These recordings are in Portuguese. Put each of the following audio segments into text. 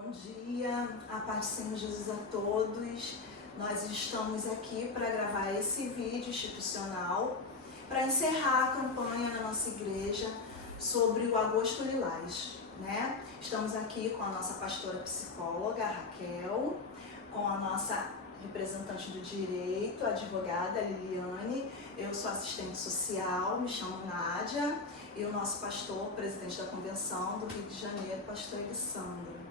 Bom dia, a paz do Senhor Jesus a todos. Nós estamos aqui para gravar esse vídeo institucional para encerrar a campanha na nossa igreja sobre o Agosto Lilás, né? Estamos aqui com a nossa pastora psicóloga, Raquel, com a nossa representante do direito, a advogada Liliane, eu sou assistente social, me chamo Nádia, e o nosso pastor, presidente da convenção do Rio de Janeiro, pastor Alessandro.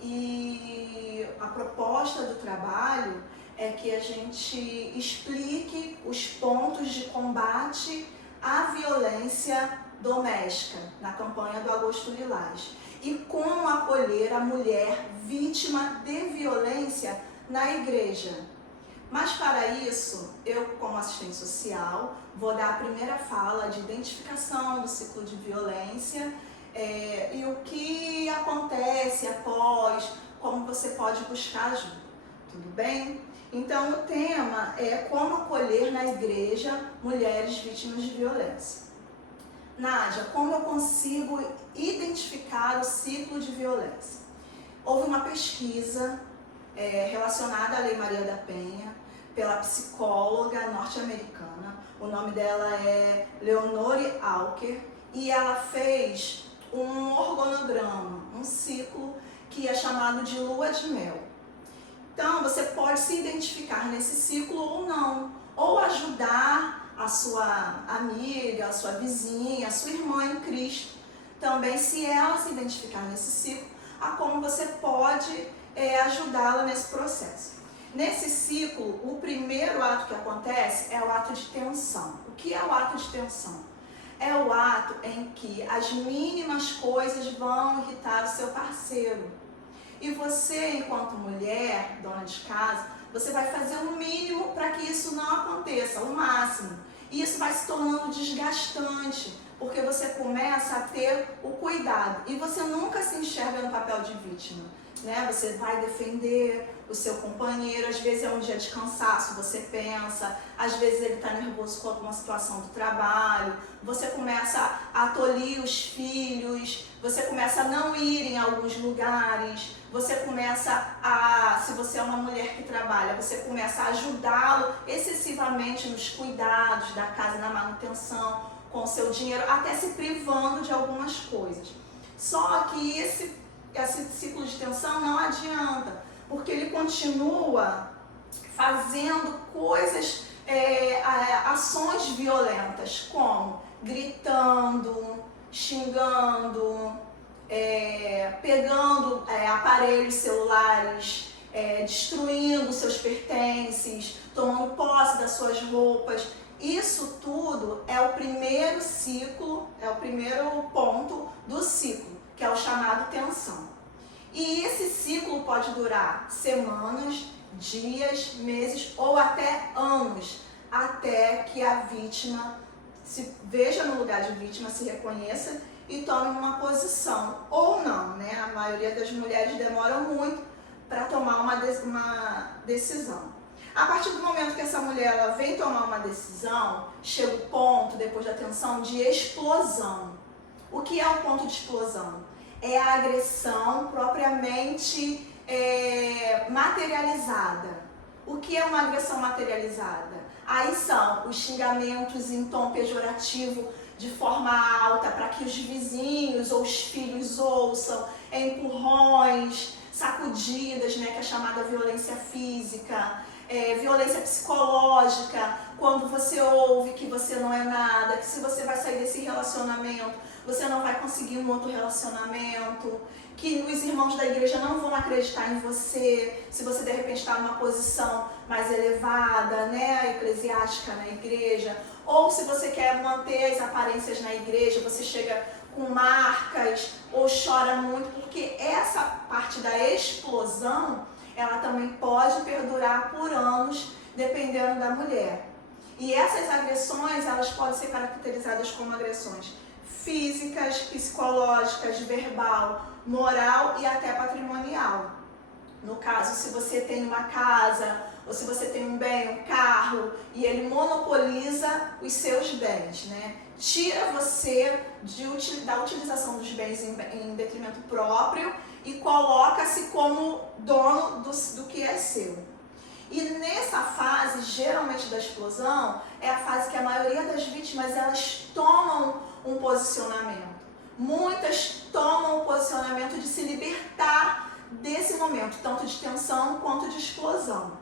E a proposta do trabalho é que a gente explique os pontos de combate à violência doméstica na campanha do Agosto Lilás e como acolher a mulher vítima de violência na igreja. Mas para isso, eu como assistente social vou dar a primeira fala de identificação do ciclo de violência e o que acontece após, como você pode buscar ajuda, tudo bem? Então o tema é como acolher na igreja mulheres vítimas de violência. Nádia, como eu consigo identificar o ciclo de violência? Houve uma pesquisa relacionada à Lei Maria da Penha, pela psicóloga norte-americana, o nome dela é Leonore Alker, e ela fez um organograma, um ciclo que é chamado de lua de mel. Então, você pode se identificar nesse ciclo ou não, ou ajudar a sua amiga, a sua vizinha, a sua irmã em Cristo, também se ela se identificar nesse ciclo, a como você pode ajudá-la nesse processo. Nesse ciclo, o primeiro ato que acontece é o ato de tensão. O que é o ato de tensão? É o ato em que as mínimas coisas vão irritar o seu parceiro. E você, enquanto mulher, dona de casa, você vai fazer o mínimo para que isso não aconteça, o máximo. E isso vai se tornando desgastante, porque você começa a ter o cuidado. E você nunca se enxerga no papel de vítima, né? Você vai defender o seu companheiro, às vezes é um dia de cansaço, você pensa, às vezes ele está nervoso com alguma situação do trabalho, você começa a tolir os filhos, você começa a não ir em alguns lugares, você começa a, se você é uma mulher que trabalha, você começa a ajudá-lo excessivamente nos cuidados da casa, na manutenção, com o seu dinheiro, até se privando de algumas coisas. Só que esse ciclo de tensão não adianta, porque ele continua fazendo coisas, ações violentas, como gritando, xingando, pegando aparelhos celulares, destruindo seus pertences, tomando posse das suas roupas. Isso tudo é o primeiro ciclo, é o primeiro ponto do ciclo, que é o chamado tensão. E esse ciclo pode durar semanas, dias, meses ou até anos, até que a vítima se veja no lugar de vítima, se reconheça e tome uma posição. Ou não, né? A maioria das mulheres demoram muito para tomar uma decisão. A partir do momento que essa mulher ela vem tomar uma decisão, chega o ponto, depois da tensão, de explosão. O que é o ponto de explosão? É a agressão propriamente materializada. O que é uma agressão materializada? Aí são os xingamentos em tom pejorativo de forma alta para que os vizinhos ou os filhos ouçam, empurrões, sacudidas, né, que é chamada violência física, violência psicológica, quando você ouve que você não é nada, que se você vai sair desse relacionamento, você não vai conseguir um outro relacionamento, que os irmãos da igreja não vão acreditar em você, se você de repente está numa posição mais elevada, né, eclesiástica na igreja, ou se você quer manter as aparências na igreja, você chega com marcas ou chora muito, porque essa parte da explosão, ela também pode perdurar por anos, dependendo da mulher. E essas agressões, elas podem ser caracterizadas como agressões físicas, psicológicas, verbal, moral e até patrimonial. No caso, se você tem uma casa, ou se você tem um bem, um carro, e ele monopoliza os seus bens, né? tira você da utilização dos bens em detrimento próprio e coloca-se como dono do que é seu. E nessa fase, geralmente da explosão, é a fase que a maioria das vítimas elas tomam um posicionamento. Muitas tomam o posicionamento de se libertar desse momento, tanto de tensão quanto de explosão.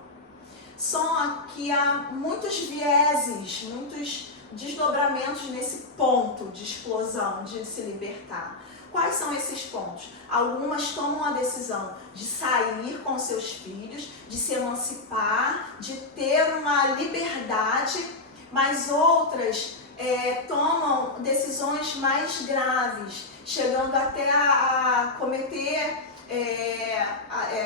Só que há muitos vieses, muitos desdobramentos nesse ponto de explosão, de se libertar. Quais são esses pontos? Algumas tomam a decisão de sair com seus filhos, de se emancipar, de ter uma liberdade, mas outras tomam decisões mais graves, chegando até a cometer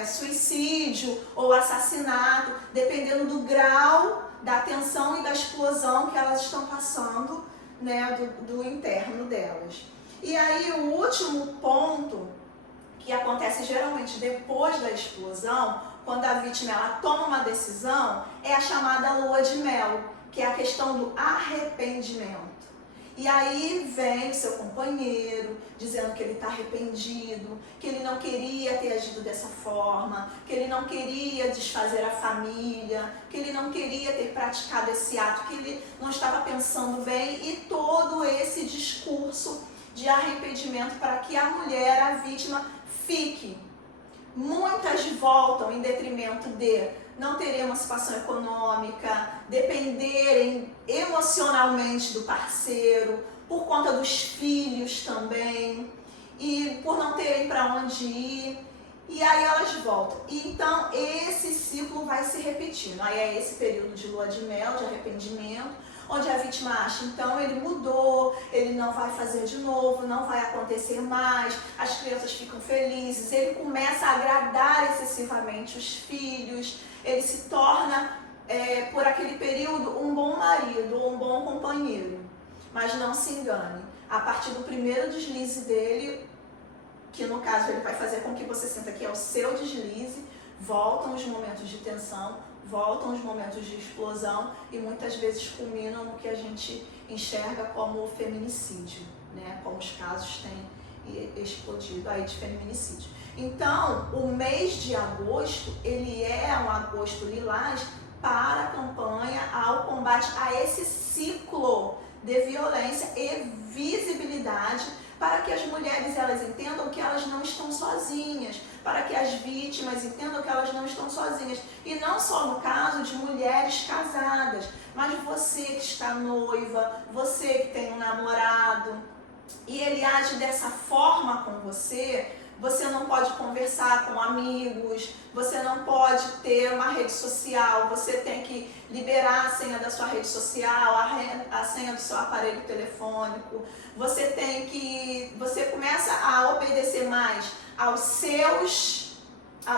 suicídio ou assassinato, dependendo do grau da tensão e da explosão que elas estão passando, né, do interno delas. E aí o último ponto, que acontece geralmente depois da explosão, quando a vítima ela toma uma decisão, é a chamada lua de mel, que é a questão do arrependimento. E aí vem o seu companheiro dizendo que ele está arrependido, que ele não queria ter agido dessa forma, que ele não queria desfazer a família, que ele não queria ter praticado esse ato, que ele não estava pensando bem, e todo esse discurso de arrependimento para que a mulher, a vítima, fique. Muitas voltam em detrimento de não terem emancipação econômica, dependerem emocionalmente do parceiro, por conta dos filhos também, e por não terem para onde ir, e aí elas voltam. E então esse ciclo vai se repetindo. Aí é esse período de lua de mel, de arrependimento, onde a vítima acha, então ele mudou, ele não vai fazer de novo, não vai acontecer mais, as crianças ficam felizes, ele começa a agradar excessivamente os filhos, ele se torna, por aquele período, um bom marido, um bom companheiro. Mas não se engane, a partir do primeiro deslize dele, que no caso ele vai fazer com que você sinta que é o seu deslize, voltam os momentos de tensão, voltam os momentos de explosão e muitas vezes culminam no que a gente enxerga como feminicídio, né? Como os casos têm explodido aí de feminicídio. Então, o mês de agosto, ele é um agosto lilás para a campanha ao combate a esse ciclo de violência e visibilidade, para que as mulheres elas entendam que elas não estão sozinhas, para que as vítimas entendam que elas não estão sozinhas. E não só no caso de mulheres casadas, mas você que está noiva, você que tem um namorado, e ele age dessa forma com você, você não pode conversar com amigos, você não pode ter uma rede social, você tem que liberar a senha da sua rede social, a senha do seu aparelho telefônico, você começa a obedecer mais ao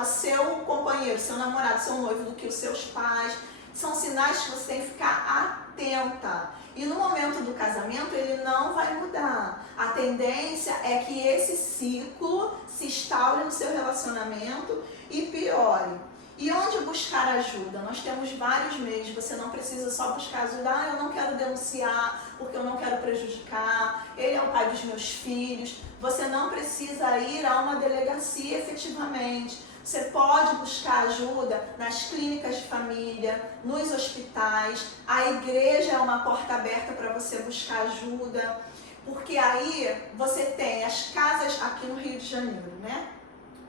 seu companheiro, seu namorado, seu noivo, do que os seus pais. São sinais que você tem que ficar atenta. E no momento do casamento ele não vai mudar. A tendência é que esse ciclo se instaure no seu relacionamento e piore. E onde buscar ajuda? Nós temos vários meios, você não precisa só buscar ajuda. Eu não quero denunciar porque eu não quero prejudicar, ele é o pai dos meus filhos. Você não precisa ir a uma delegacia efetivamente. Você pode buscar ajuda nas clínicas de família, nos hospitais. A igreja é uma porta aberta para você buscar ajuda, porque aí você tem as casas aqui no Rio de Janeiro, né?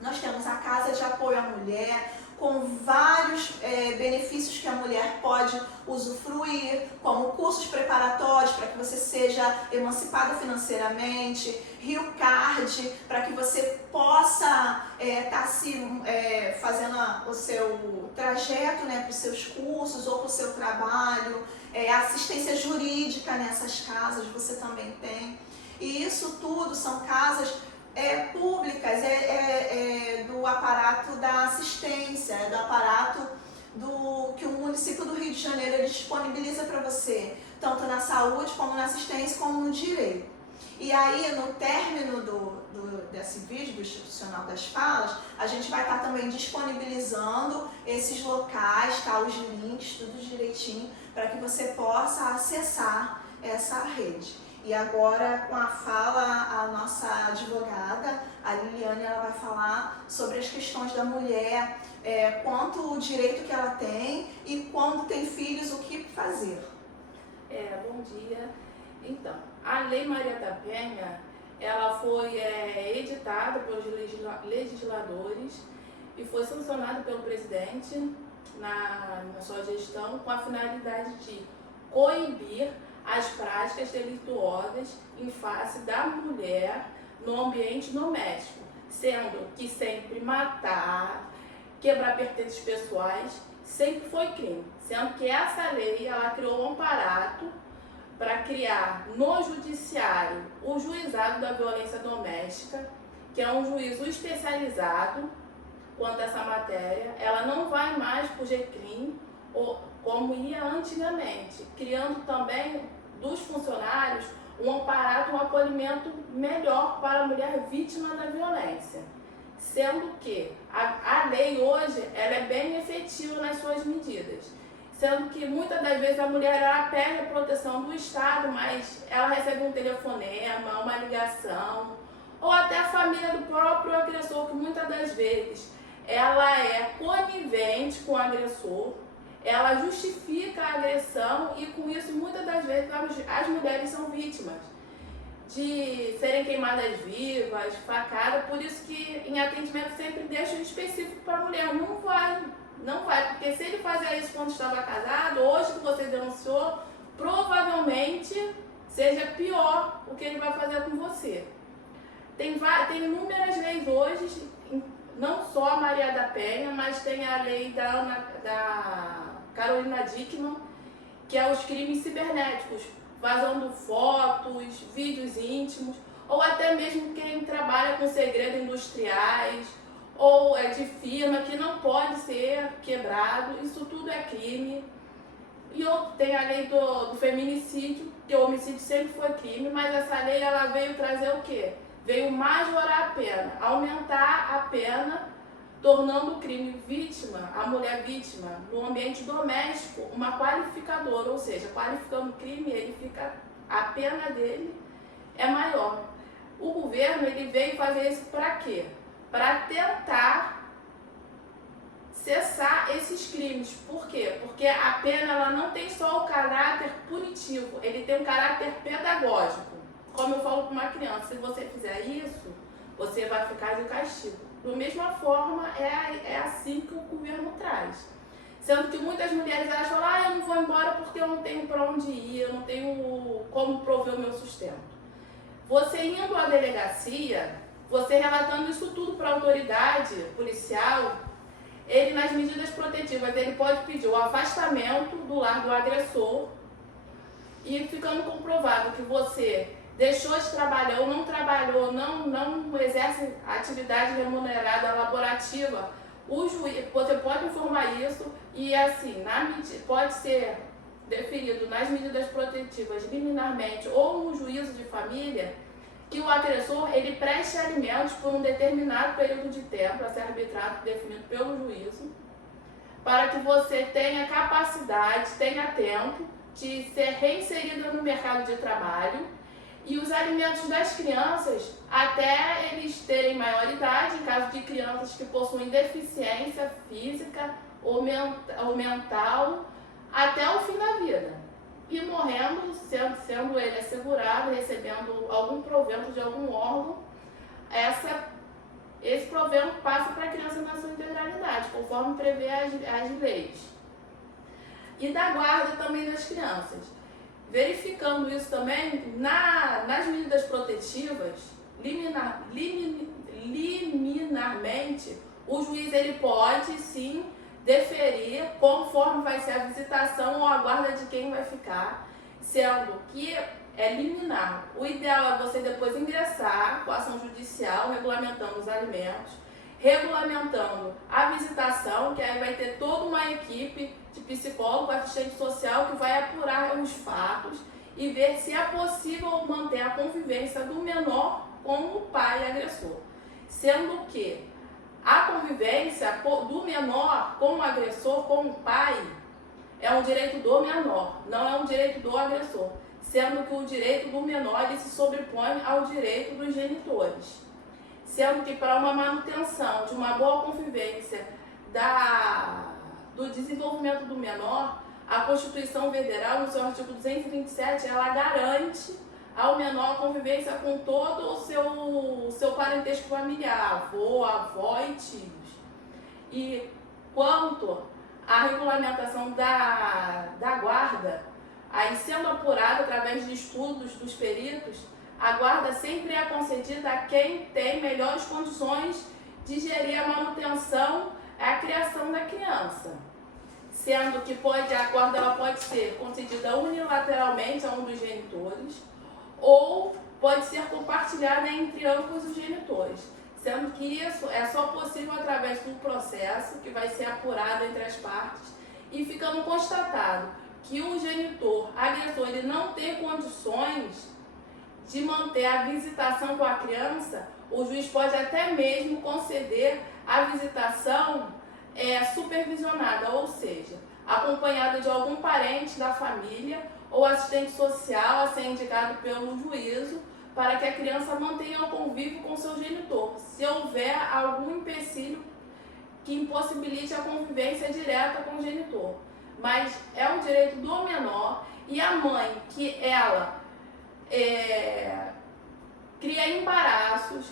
Nós temos a Casa de Apoio à Mulher, com vários benefícios que a mulher pode usufruir, como cursos preparatórios para que você seja emancipada financeiramente, Rio Card, para que você possa estar fazendo o seu trajeto, né, para os seus cursos ou para o seu trabalho, assistência jurídica nessas casas você também tem. E isso tudo são casas públicas, do aparato da assistência, do aparato que o município do Rio de Janeiro ele disponibiliza para você, tanto na saúde, como na assistência, como no direito. E aí, no término desse vídeo, do Institucional das Falas, a gente vai estar também disponibilizando esses locais, tá, os links, tudo direitinho, para que você possa acessar essa rede. E agora, com a fala, a nossa advogada, a Liliane, ela vai falar sobre as questões da mulher, quanto o direito que ela tem e quando tem filhos, o que fazer. Bom dia. Então, a Lei Maria da Penha, ela foi editada pelos legisladores e foi sancionada pelo presidente na sua gestão com a finalidade de coibir as práticas delituosas em face da mulher no ambiente doméstico, sendo que sempre matar, quebrar pertences pessoais, sempre foi crime, sendo que essa lei ela criou um amparato para criar no judiciário o juizado da violência doméstica, que é um juízo especializado quanto a essa matéria. Ela não vai mais por GCRIM, como ia antigamente, criando também dos funcionários um amparato, um acolhimento melhor para a mulher vítima da violência. Sendo que a lei hoje ela é bem efetiva nas suas medidas. Sendo que muitas das vezes a mulher ela pede a proteção do Estado, mas ela recebe um telefonema, uma ligação, ou até a família do próprio agressor, que muitas das vezes ela é conivente com o agressor, ela justifica a agressão e com isso muitas das vezes as mulheres são vítimas de serem queimadas vivas, facadas, por isso que em atendimento sempre deixa específico para a mulher, não vai, porque se ele fazia isso quando estava casado, hoje que você denunciou, provavelmente seja pior o que ele vai fazer com você. Tem inúmeras leis hoje, não só a Maria da Penha, mas tem a lei da Carolina Dickmann, que é os crimes cibernéticos, vazando fotos, vídeos íntimos, ou até mesmo quem trabalha com segredos industriais, ou de firma, que não pode ser quebrado, isso tudo é crime. E tem a lei do feminicídio, que o homicídio sempre foi crime, mas essa lei ela veio trazer o quê? Veio majorar a pena, aumentar a pena, tornando o crime vítima, a mulher vítima, no ambiente doméstico, uma qualificadora, ou seja, qualificando o crime, a pena dele é maior. O governo ele veio fazer isso para quê? Para tentar cessar esses crimes. Por quê? Porque a pena ela não tem só o caráter punitivo, ele tem um caráter pedagógico. Como eu falo para uma criança, se você fizer isso, você vai ficar de castigo. Da mesma forma, é assim que o governo traz. Sendo que muitas mulheres elas falam, eu não vou embora porque eu não tenho para onde ir, eu não tenho como prover o meu sustento. Você indo à delegacia, você relatando isso tudo para a autoridade policial, ele nas medidas protetivas, ele pode pedir o afastamento do lar do agressor e ficando comprovado que você deixou de trabalhar ou não trabalhou, não exerce atividade remunerada laborativa, o juiz, você pode informar isso e assim, pode ser deferido nas medidas protetivas liminarmente ou no juízo de família, que o agressor ele preste alimentos por um determinado período de tempo a ser arbitrado, definido pelo juízo, para que você tenha capacidade, tenha tempo de ser reinserida no mercado de trabalho. E os alimentos das crianças, até eles terem maioridade, em caso de crianças que possuem deficiência física ou mental, até o fim da vida. E morrendo, sendo ele assegurado, recebendo algum provento de algum órgão, esse provento passa para a criança na sua integralidade, conforme prevê as leis. E da guarda também das crianças. Verificando isso também, nas medidas protetivas, liminarmente, o juiz ele pode sim deferir conforme vai ser a visitação ou a guarda de quem vai ficar, sendo que é liminar. O ideal é você depois ingressar com a ação judicial, regulamentando os alimentos, regulamentando a visitação, que aí vai ter toda uma equipe de psicólogo, assistente social, que vai apurar os fatos e ver se é possível manter a convivência do menor com o pai agressor. Sendo que a convivência do menor com o agressor, com o pai, é um direito do menor, não é um direito do agressor. sendo que o direito do menor ele se sobrepõe ao direito dos genitores. Sendo que para uma manutenção de uma boa convivência do desenvolvimento do menor, a Constituição Federal, no seu artigo 227, ela garante ao menor a convivência com todo o seu parentesco familiar, avô, avó e tios. E quanto à regulamentação da guarda, aí sendo apurada através de estudos dos peritos, a guarda sempre é concedida a quem tem melhores condições de gerir a manutenção e a criação da criança. Sendo que a guarda ela pode ser concedida unilateralmente a um dos genitores ou pode ser compartilhada entre ambos os genitores. Sendo que isso é só possível através do processo que vai ser apurado entre as partes e ficando constatado que o genitor agressor ele não tem condições de manter a visitação com a criança, o juiz pode até mesmo conceder a visitação supervisionada, ou seja, acompanhada de algum parente da família ou assistente social a ser indicado pelo juízo para que a criança mantenha o convívio com seu genitor, se houver algum empecilho que impossibilite a convivência direta com o genitor. Mas é um direito do menor e a mãe que ela cria embaraços,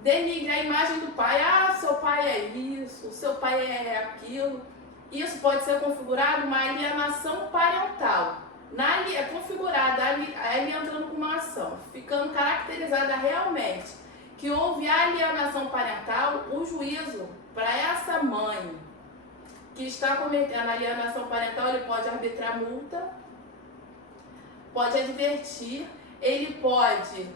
denigre a imagem do pai, seu pai é isso, seu pai é aquilo. Isso pode ser configurado uma alienação parental. É configurada ali entrando com uma ação, ficando caracterizada realmente que houve alienação parental, o juízo para essa mãe que está cometendo alienação parental, ele pode arbitrar multa, pode advertir, ele pode,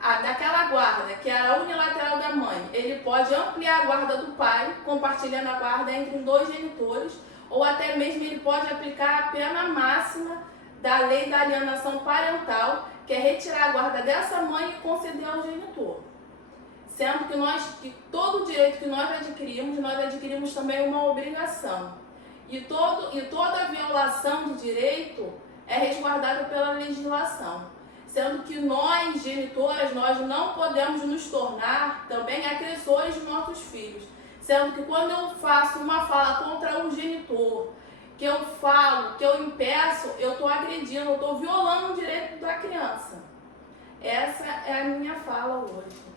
daquela guarda que era unilateral da mãe, ele pode ampliar a guarda do pai, compartilhando a guarda entre os dois genitores, ou até mesmo ele pode aplicar a pena máxima da lei da alienação parental, que é retirar a guarda dessa mãe e conceder ao genitor. Sendo que todo direito que nós adquirimos também uma obrigação. E toda violação de direito é resguardada pela legislação. Sendo que nós, genitoras, nós não podemos nos tornar também agressores de nossos filhos. Sendo que quando eu faço uma fala contra um genitor, que eu falo, que eu impeço, eu estou agredindo, eu estou violando o direito da criança. Essa é a minha fala hoje.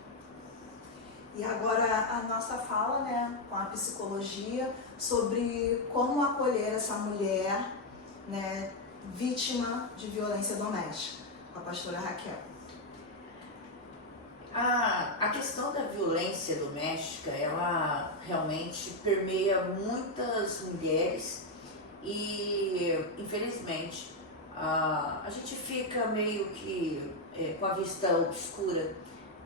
E agora a nossa fala, né, com a psicologia, sobre como acolher essa mulher, né, vítima de violência doméstica, com a pastora Raquel. A questão da violência doméstica, ela realmente permeia muitas mulheres e, infelizmente, a gente fica meio que com a vista obscura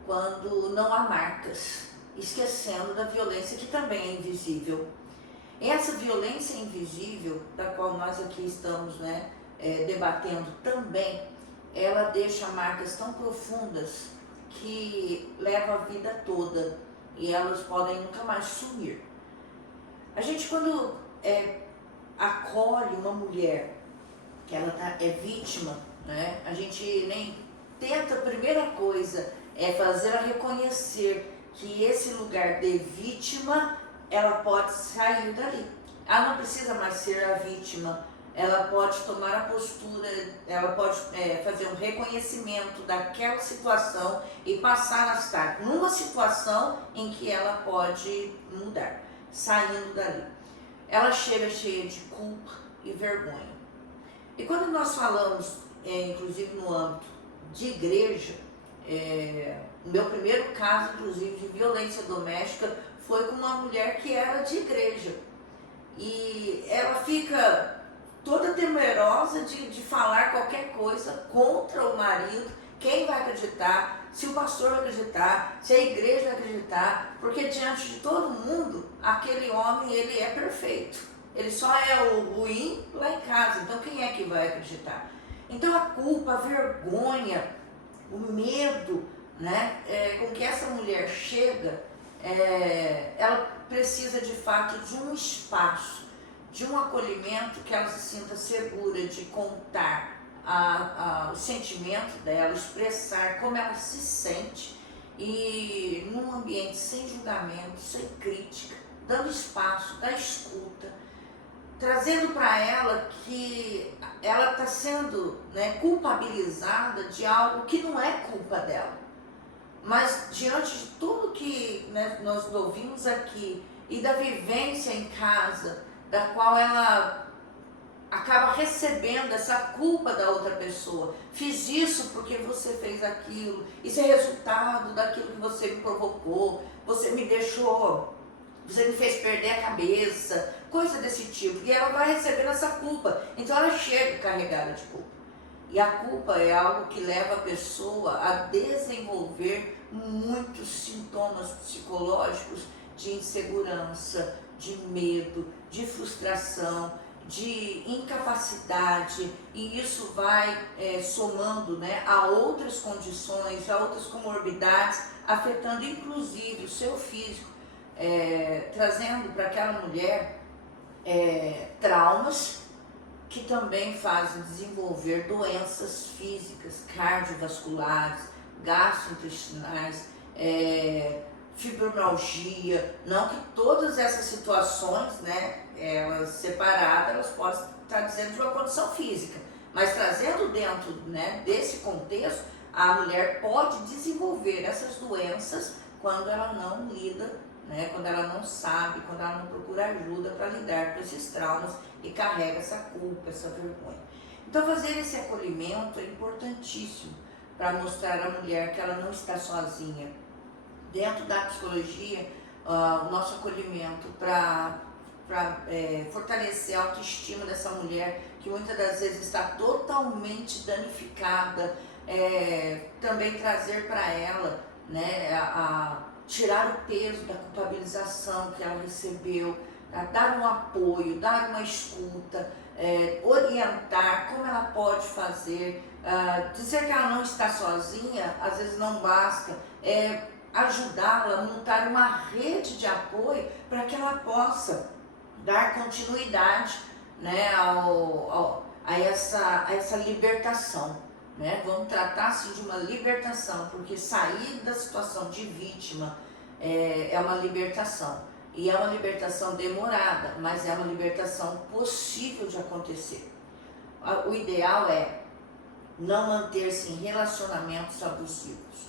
quando não há marcas, esquecendo da violência que também é invisível. Essa violência invisível, da qual nós aqui estamos debatendo também, ela deixa marcas tão profundas que levam a vida toda e elas podem nunca mais sumir. A gente, quando acolhe uma mulher que ela é vítima, né, a gente nem tenta, a primeira coisa é fazer ela reconhecer que esse lugar de vítima, ela pode sair dali. Ela não precisa mais ser a vítima, ela pode tomar a postura, ela pode fazer um reconhecimento daquela situação e passar a estar numa situação em que ela pode mudar, saindo dali. Ela chega cheia de culpa e vergonha. E quando nós falamos, inclusive no âmbito de igreja, o meu primeiro caso, inclusive, de violência doméstica foi com uma mulher que era de igreja. E ela fica toda temerosa de falar qualquer coisa contra o marido. Quem vai acreditar? Se o pastor vai acreditar? Se a igreja vai acreditar? Porque diante de todo mundo, aquele homem, ele é perfeito. Ele só é o ruim lá em casa. Então quem é que vai acreditar? Então a culpa, a vergonha, o medo, né, com que essa mulher chega, ela precisa de fato de um espaço, de um acolhimento que ela se sinta segura de contar o sentimento dela, expressar como ela se sente e num ambiente sem julgamento, sem crítica, dando espaço da escuta, trazendo para ela que ela está sendo, né, culpabilizada de algo que não é culpa dela. Mas diante de tudo que, né, nós ouvimos aqui e da vivência em casa, da qual ela acaba recebendo essa culpa da outra pessoa. Fiz isso porque você fez aquilo, isso é resultado daquilo que você me provocou, você me deixou, você me fez perder a cabeça, coisa desse tipo. E ela vai recebendo essa culpa, então ela chega carregada de culpa. E a culpa é algo que leva a pessoa a desenvolver muitos sintomas psicológicos de insegurança, de medo, de frustração, de incapacidade, e isso vai somando, né, a outras condições, a outras comorbidades, afetando inclusive o seu físico, trazendo para aquela mulher traumas que também fazem desenvolver doenças físicas, cardiovasculares, gastrointestinais, fibromialgia. Não que todas essas situações, né, elas separadas, elas podem estar dizendo de uma condição física, mas trazendo dentro, né, desse contexto, a mulher pode desenvolver essas doenças quando ela não lida, né, quando ela não sabe, quando ela não procura ajuda para lidar com esses traumas e carrega essa culpa, essa vergonha. Então fazer esse acolhimento é importantíssimo para mostrar à mulher que ela não está sozinha. Dentro da psicologia, o nosso acolhimento para fortalecer a autoestima dessa mulher, que muitas das vezes está totalmente danificada, também trazer para ela, né, tirar o peso da culpabilização que ela recebeu, dar um apoio, dar uma escuta, orientar como ela pode fazer, dizer que ela não está sozinha, às vezes não basta, ajudá-la a montar uma rede de apoio para que ela possa dar continuidade, né, a essa libertação. Né? Vamos tratar-se de uma libertação, porque sair da situação de vítima é uma libertação. E é uma libertação demorada, mas é uma libertação possível de acontecer. O ideal é não manter-se em relacionamentos abusivos.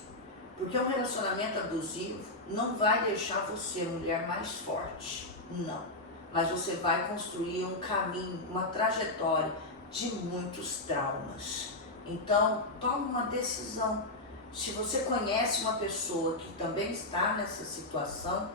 Porque um relacionamento abusivo não vai deixar você, mulher, mais forte. Não. Mas você vai construir um caminho, uma trajetória de muitos traumas. Então, tome uma decisão. Se você conhece uma pessoa que também está nessa situação,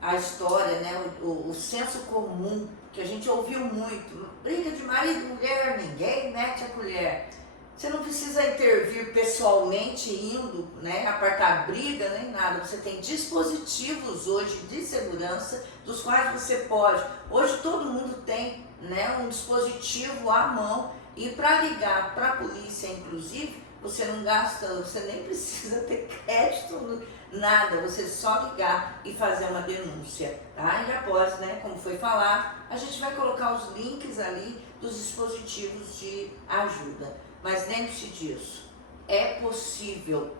a história, né, o senso comum, que a gente ouviu muito, briga de marido e mulher, ninguém mete a colher. Você não precisa intervir pessoalmente indo, né, apartar briga nem nada. Você tem dispositivos hoje de segurança dos quais você pode. Hoje todo mundo tem, né, um dispositivo à mão, e para ligar para a polícia, inclusive, você não gasta, você nem precisa ter crédito, nada. Você só ligar e fazer uma denúncia, tá? E após, né, como foi falado, a gente vai colocar os links ali dos dispositivos de ajuda. Mas lembre-se disso, é possível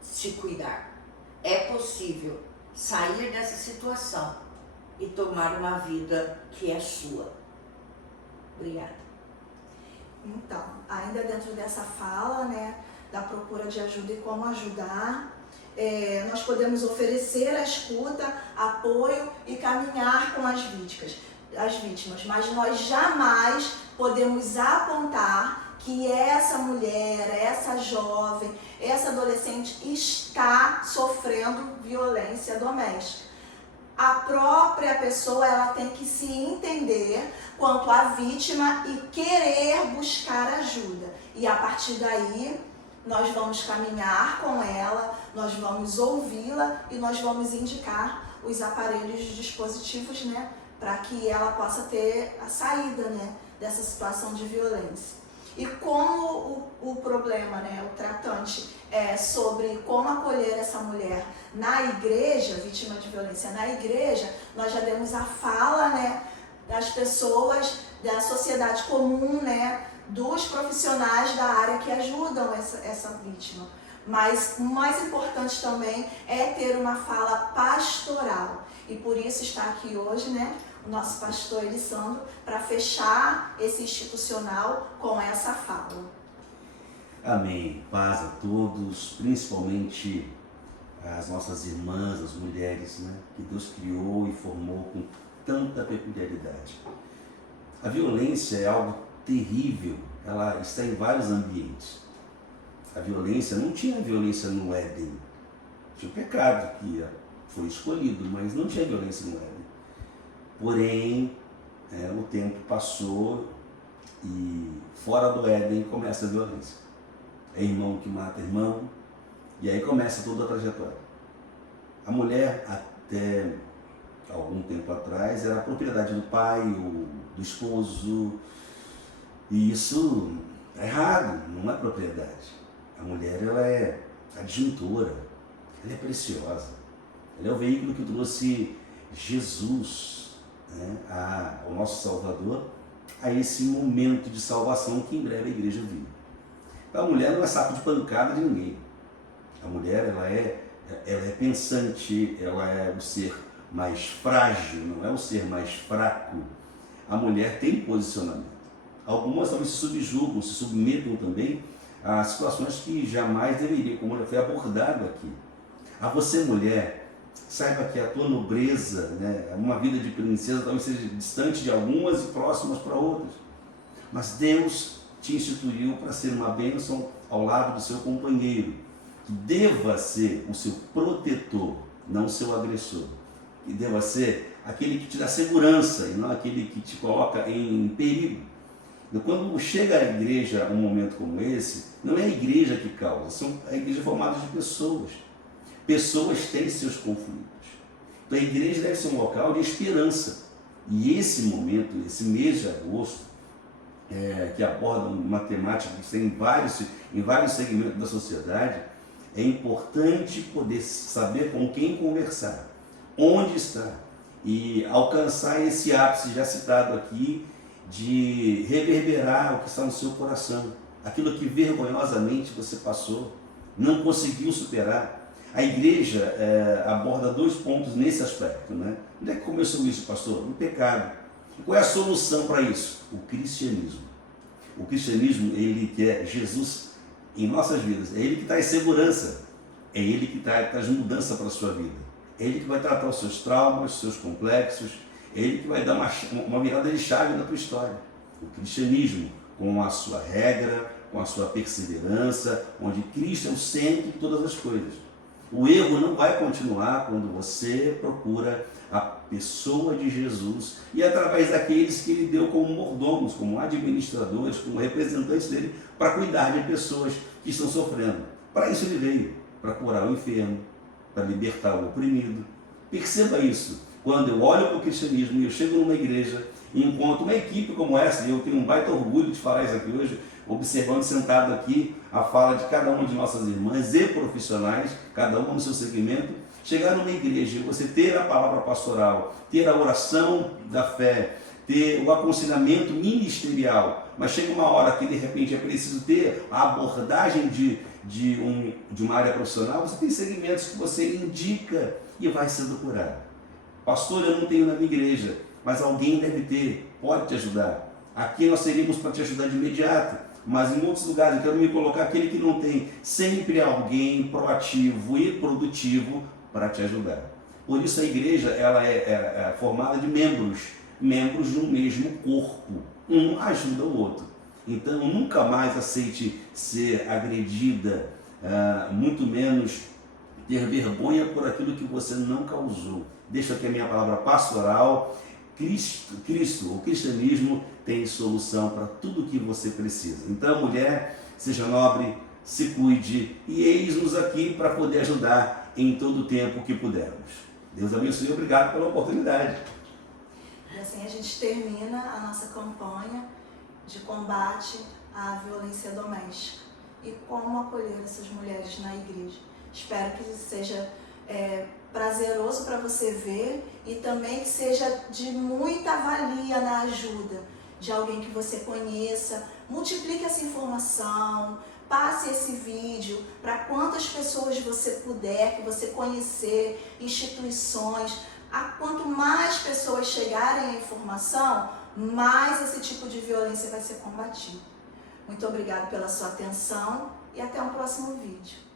se cuidar, é possível sair dessa situação e tomar uma vida que é sua. Obrigada. Então, ainda dentro dessa fala, né, da procura de ajuda e como ajudar, nós podemos oferecer a escuta, apoio e caminhar com as vítimas, mas nós jamais podemos apontar que essa mulher, essa jovem, essa adolescente está sofrendo violência doméstica. A própria pessoa, ela tem que se entender quanto a vítima e querer buscar ajuda. E a partir daí, nós vamos caminhar com ela, nós vamos ouvi-la e nós vamos indicar os aparelhos de dispositivos, né, para que ela possa ter a saída, né, dessa situação de violência. E como o problema, né, o tratante é sobre como acolher essa mulher na igreja, vítima de violência na igreja, nós já demos a fala, né, das pessoas, da sociedade comum, né, dos profissionais da área que ajudam essa vítima. Mas o mais importante também é ter uma fala pastoral. E por isso está aqui hoje, né, o nosso pastor Elisandro, para fechar esse institucional com essa fala. Amém. Paz a todos, principalmente as nossas irmãs, as mulheres, né, que Deus criou e formou com tanta peculiaridade. A violência é algo terrível, ela está em vários ambientes. A violência, não tinha violência no Éden, tinha o pecado que foi escolhido, mas não tinha violência no Éden. Porém, o tempo passou e fora do Éden começa a violência. É irmão que mata irmão, e aí começa toda a trajetória. A mulher, até algum tempo atrás, era propriedade do pai ou do esposo, e isso é errado, não é propriedade. A mulher, ela é adjuntora, ela é preciosa, ela é o veículo que trouxe Jesus, né, ao nosso Salvador, a esse momento de salvação que em breve a igreja vive. A mulher não é saco de pancada de ninguém. A mulher, ela é pensante, ela é o ser mais frágil, não é o ser mais fraco. A mulher tem posicionamento. Algumas talvez se subjugam, se submetam também a situações que jamais deveriam, como foi abordado aqui. A você, mulher, saiba que a tua nobreza, né, uma vida de princesa talvez seja distante de algumas e próximas para outras. Mas Deus te instituiu para ser uma bênção ao lado do seu companheiro, que deva ser o seu protetor, não o seu agressor, que deva ser aquele que te dá segurança e não aquele que te coloca em perigo. E quando chega à igreja um momento como esse, não é a igreja que causa, é a igreja formada de pessoas. Pessoas têm seus conflitos. Então a igreja deve ser um local de esperança. E esse momento, esse mês de agosto, que aborda uma temática que tem em vários segmentos da sociedade, é importante poder saber com quem conversar, onde está, e alcançar esse ápice já citado aqui, de reverberar o que está no seu coração, aquilo que vergonhosamente você passou, não conseguiu superar. A igreja aborda 2 pontos nesse aspecto, né? Onde é que começou isso, pastor? No pecado. E qual é a solução para isso? O cristianismo. O cristianismo, ele quer Jesus em nossas vidas, é ele que traz segurança, é ele que traz mudança para a sua vida, é ele que vai tratar os seus traumas, os seus complexos, é ele que vai dar uma virada de chave na tua história. O cristianismo, com a sua regra, com a sua perseverança, onde Cristo é o centro de todas as coisas. O erro não vai continuar quando você procura a pessoa de Jesus e através daqueles que ele deu como mordomos, como administradores, como representantes dele, para cuidar de pessoas que estão sofrendo. Para isso ele veio, para curar o enfermo, para libertar o oprimido. Perceba isso. Quando eu olho para o cristianismo e eu chego numa igreja e encontro uma equipe como essa, e eu tenho um baita orgulho de falar isso aqui hoje, observando sentado aqui a fala de cada uma de nossas irmãs e profissionais, cada uma no seu segmento, chegar numa igreja e você ter a palavra pastoral, ter a oração da fé, ter o aconselhamento ministerial, mas chega uma hora que de repente é preciso ter a abordagem de uma área profissional, você tem segmentos que você indica e vai sendo curado. Pastor, eu não tenho na minha igreja, mas alguém deve ter, pode te ajudar. Aqui nós seríamos para te ajudar de imediato, mas em outros lugares eu quero me colocar aquele que não tem, sempre alguém proativo e produtivo para te ajudar. Por isso a igreja ela é formada de membros de um mesmo corpo, um ajuda o outro. Então nunca mais aceite ser agredida, muito menos ter vergonha por aquilo que você não causou. Deixa aqui a minha palavra pastoral. Cristo, o cristianismo tem solução para tudo o que você precisa. Então, mulher, seja nobre, se cuide e eis-nos aqui para poder ajudar em todo o tempo que pudermos. Deus abençoe e obrigado pela oportunidade. E assim a gente termina a nossa campanha de combate à violência doméstica e como acolher essas mulheres na igreja. Espero que seja prazeroso para você ver e também que seja de muita valia na ajuda de alguém que você conheça. Multiplique essa informação, passe esse vídeo para quantas pessoas você puder, que você conhecer, instituições. Quanto mais pessoas chegarem à informação, mais esse tipo de violência vai ser combatido. Muito obrigada pela sua atenção e até um próximo vídeo.